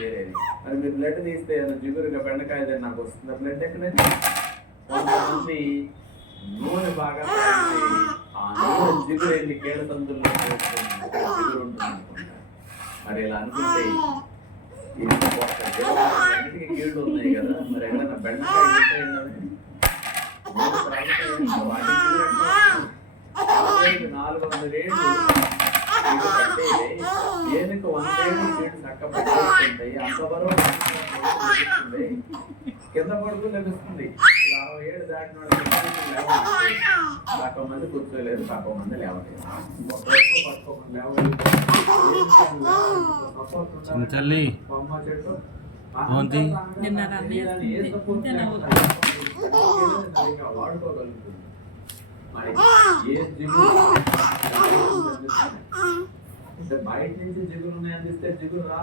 చేరేది. మరి మీరు బ్లడ్ తీస్తే జిగురుగా బెండకాయ నాకు వస్తుంది, బ్లడ్ ఎక్కడైతే కొంతమంది నూనె బాగా తాగితే ఆ నూనె జిగురు వెళ్ళి కీళ్ళ తంతుల్లో జిగురు ఉంటుంది అనుకుంటా. మరి ఇలా అనుకుంటే అన్నిటికీ కీళ్ళు ఉన్నాయి కదా, మరి ఎక్కడైనా బెండకాయ వాటికి 400 ఏళ్ళు ఏనుక 100 ఏళ్ళు సీటు చక్క పట్టుకుంటాయి, అంతవరకు కింద పడుతూ లభిస్తుంది. 60 ఏళ్ళు దాటిన వాళ్ళు తక్కువ మంది కూర్చోలేదు, తక్కువ మంది లేవలేదు, పట్టుకోమని లేవలేదు. బొమ్మ చెట్టు వాడుకోగలుగుతుంది. మరి ఏ జిగురు బయట నుంచి జిగురు అందిస్తే జిగురు రా